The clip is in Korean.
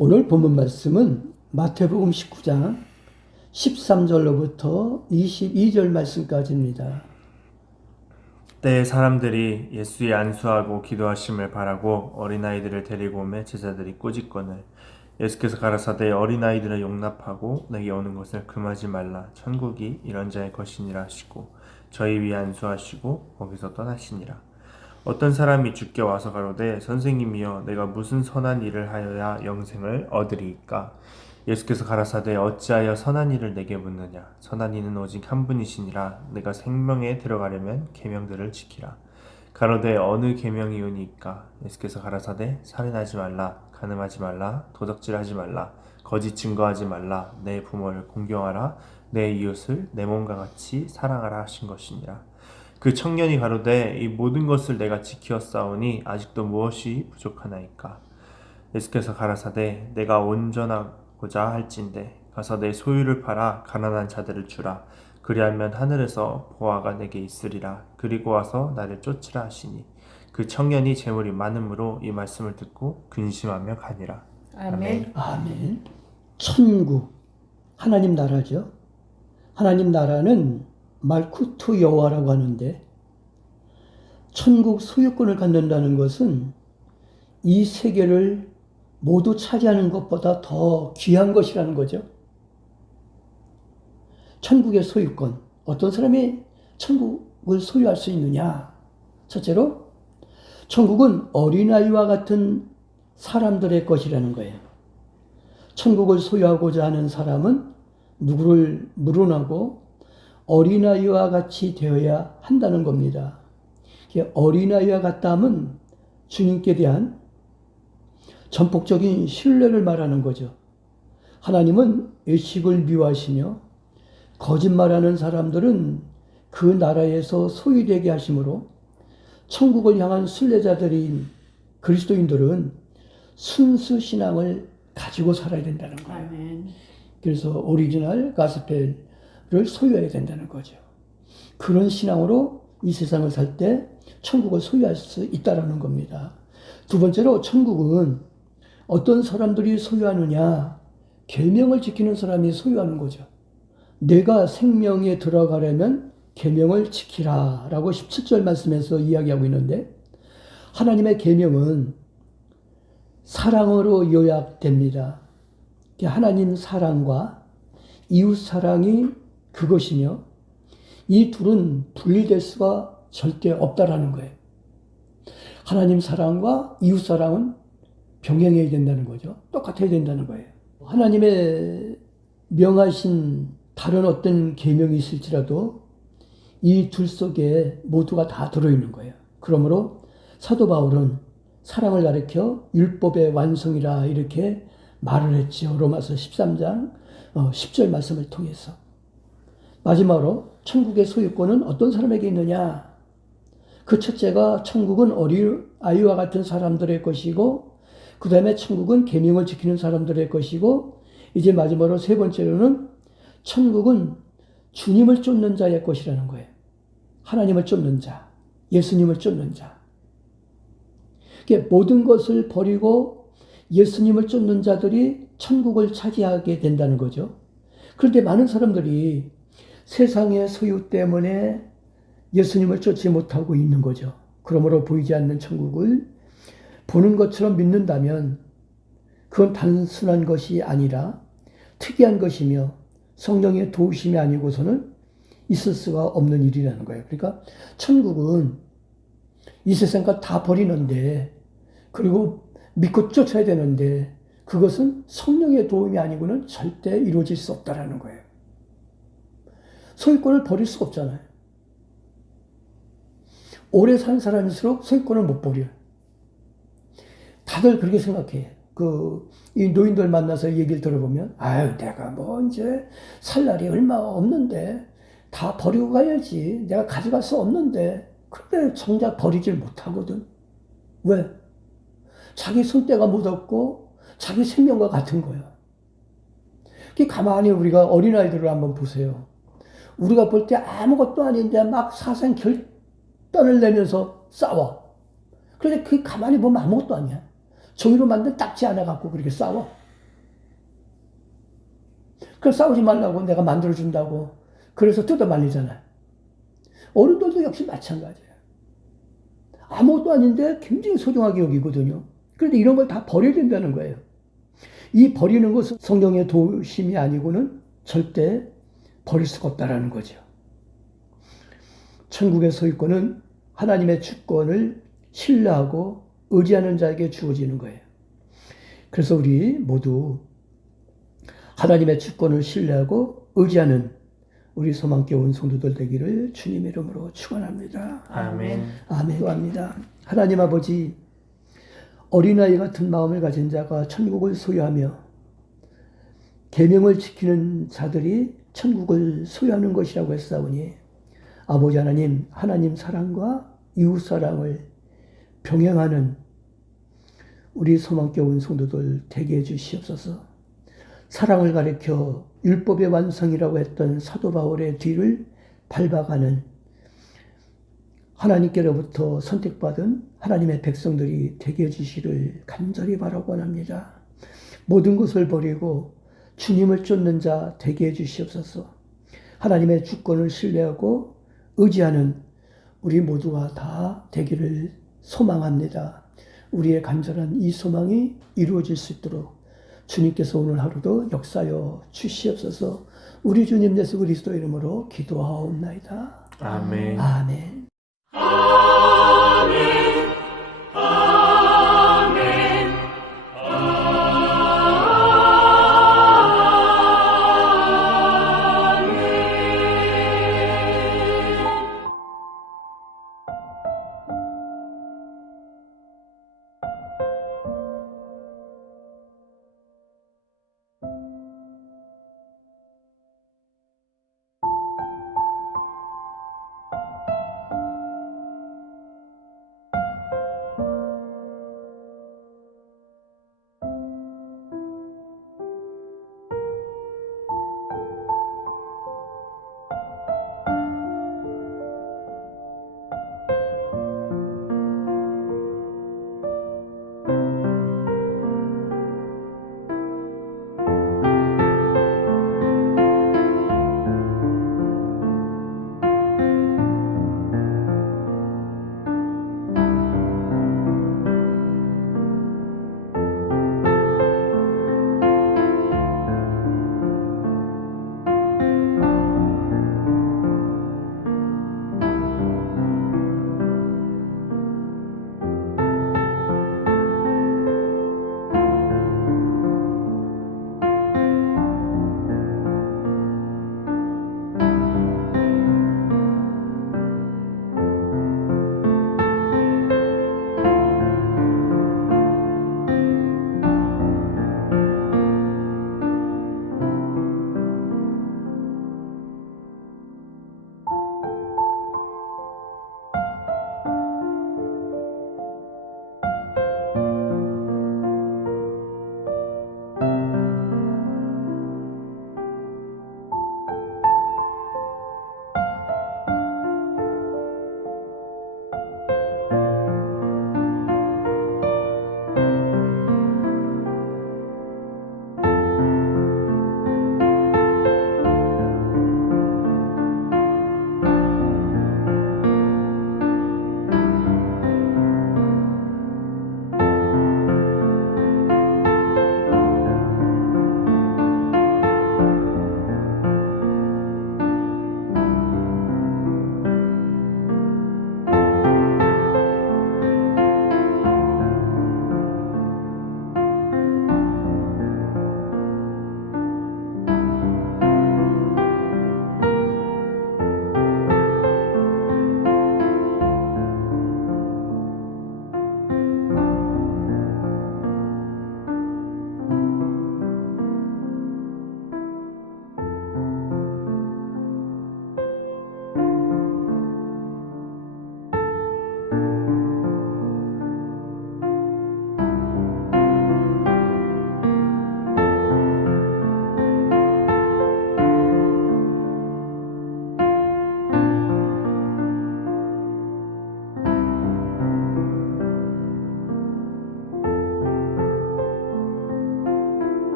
오늘 본문 말씀은 마태복음 19장 13절로부터 22절 말씀까지입니다. 때에 사람들이 예수의 안수하고 기도하심을 바라고 어린아이들을 데리고 오매 제자들이 꾸짖거늘 예수께서 가라사대 어린아이들을 용납하고 내게 오는 것을 금하지 말라. 천국이 이런 자의 것이니라 하시고 저희 위에 안수하시고 거기서 떠나시니라. 어떤 사람이 주께 와서 가로되 선생님이여 내가 무슨 선한 일을 하여야 영생을 얻으리이까? 예수께서 가라사대 어찌하여 선한 일을 내게 묻느냐? 선한 이는 오직 한 분이시니라. 내가 생명에 들어가려면 계명들을 지키라. 가로되 어느 계명이오니까? 예수께서 가라사대 살인하지 말라, 간음하지 말라, 도적질하지 말라, 거짓 증거하지 말라, 내 부모를 공경하라, 내 이웃을 내 몸과 같이 사랑하라 하신 것이니라. 그 청년이 가로되 이 모든 것을 내가 지키었사오니 아직도 무엇이 부족하나이까? 예수께서 가라사대 내가 온전하고자 할진대 가서 내 소유를 팔아 가난한 자들을 주라. 그리하면 하늘에서 보화가 내게 있으리라. 그리고 와서 나를 쫓으라 하시니 그 청년이 재물이 많음으로 이 말씀을 듣고 근심하며 가니라. 아멘. 아멘. 천국, 하나님 나라죠. 하나님 나라는 말쿠트 여호와라고 하는데, 천국 소유권을 갖는다는 것은 이 세계를 모두 차지하는 것보다 더 귀한 것이라는 거죠. 천국의 소유권, 어떤 사람이 천국을 소유할 수 있느냐? 첫째로 천국은 어린아이와 같은 사람들의 것이라는 거예요. 천국을 소유하고자 하는 사람은 누구를 물어나고 어린아이와 같이 되어야 한다는 겁니다. 어린아이와 같다 하면 주님께 대한 전폭적인 신뢰를 말하는 거죠. 하나님은 의식을 미워하시며 거짓말하는 사람들은 그 나라에서 소유되게 하시므로 천국을 향한 순례자들인 그리스도인들은 순수 신앙을 가지고 살아야 된다는 거예요. 아멘. 그래서 오리지널 가스펠을 소유해야 된다는 거죠. 그런 신앙으로 이 세상을 살 때 천국을 소유할 수 있다는 겁니다. 두 번째로 천국은 어떤 사람들이 소유하느냐? 계명을 지키는 사람이 소유하는 거죠. 내가 생명에 들어가려면 계명을 지키라 라고 17절 말씀에서 이야기하고 있는데, 하나님의 계명은 사랑으로 요약됩니다. 하나님 사랑과 이웃 사랑이 그것이며 이 둘은 분리될 수가 절대 없다라는 거예요. 하나님 사랑과 이웃 사랑은 병행해야 된다는 거죠. 똑같아야 된다는 거예요. 하나님의 명하신 다른 어떤 계명이 있을지라도 이 둘 속에 모두가 다 들어있는 거예요. 그러므로 사도 바울은 사랑을 가리켜 율법의 완성이라 이렇게 말을 했죠. 로마서 13장 10절 말씀을 통해서. 마지막으로 천국의 소유권은 어떤 사람에게 있느냐? 그 첫째가 천국은 어린아이와 같은 사람들의 것이고, 그 다음에 천국은 계명을 지키는 사람들의 것이고, 이제 마지막으로 세 번째로는 천국은 주님을 쫓는 자의 것이라는 거예요. 하나님을 쫓는 자, 예수님을 쫓는 자. 모든 것을 버리고 예수님을 쫓는 자들이 천국을 차지하게 된다는 거죠. 그런데 많은 사람들이 세상의 소유 때문에 예수님을 쫓지 못하고 있는 거죠. 그러므로 보이지 않는 천국을 보는 것처럼 믿는다면 그건 단순한 것이 아니라 특이한 것이며 성령의 도우심이 아니고서는 있을 수가 없는 일이라는 거예요. 그러니까 천국은 이 세상과 다 버리는데, 그리고 믿고 쫓아야 되는데, 그것은 성령의 도움이 아니고는 절대 이루어질 수 없다라는 거예요. 소유권을 버릴 수가 없잖아요. 오래 산 사람일수록 소유권을 못 버려요. 다들 그렇게 생각해. 이 노인들 만나서 얘기를 들어보면, 아유, 내가 이제 살 날이 얼마 없는데, 다 버리고 가야지. 내가 가져갈 수 없는데. 근데 정작 버리질 못하거든. 왜? 자기 손때가 묻었고, 자기 생명과 같은 거야. 가만히 우리가 어린아이들을 한번 보세요. 우리가 볼 때 아무것도 아닌데 막 사생 결단을 내면서 싸워. 그런데 가만히 보면 아무것도 아니야. 종이로 만든 딱지 하나 갖고 그렇게 싸워. 그 싸우지 말라고 내가 만들어준다고. 그래서 뜯어 말리잖아요. 어른들도 역시 마찬가지예요. 아무것도 아닌데 굉장히 소중하게 여기거든요. 그런데 이런 걸 다 버려야 된다는 거예요. 이 버리는 것은 성령의 도심이 아니고는 절대 버릴 수가 없다라는 거죠. 천국의 소유권은 하나님의 주권을 신뢰하고 의지하는 자에게 주어지는 거예요. 그래서 우리 모두 하나님의 주권을 신뢰하고 의지하는 우리 소망교회 온 성도들 되기를 주님 이름으로 축원합니다. 아멘. 아멘. 합니다. 하나님 아버지, 어린아이 같은 마음을 가진 자가 천국을 소유하며 계명을 지키는 자들이 천국을 소유하는 것이라고 했사오니 아버지 하나님, 하나님 사랑과 이웃 사랑을 병행하는 우리 소망교회 온 성도들 되게 해주시옵소서. 사랑을 가리켜 율법의 완성이라고 했던 사도 바울의 뒤를 밟아가는 하나님께로부터 선택받은 하나님의 백성들이 되게 해주시를 간절히 바라고 원합니다. 모든 것을 버리고 주님을 쫓는 자 되게 해주시옵소서. 하나님의 주권을 신뢰하고 의지하는 우리 모두가 다 되기를 소망합니다. 우리의 간절한 이 소망이 이루어질 수 있도록 주님께서 오늘 하루도 역사여 주시옵소서. 우리 주님 예수 그리스도 이름으로 기도하옵나이다. 아멘. 아멘.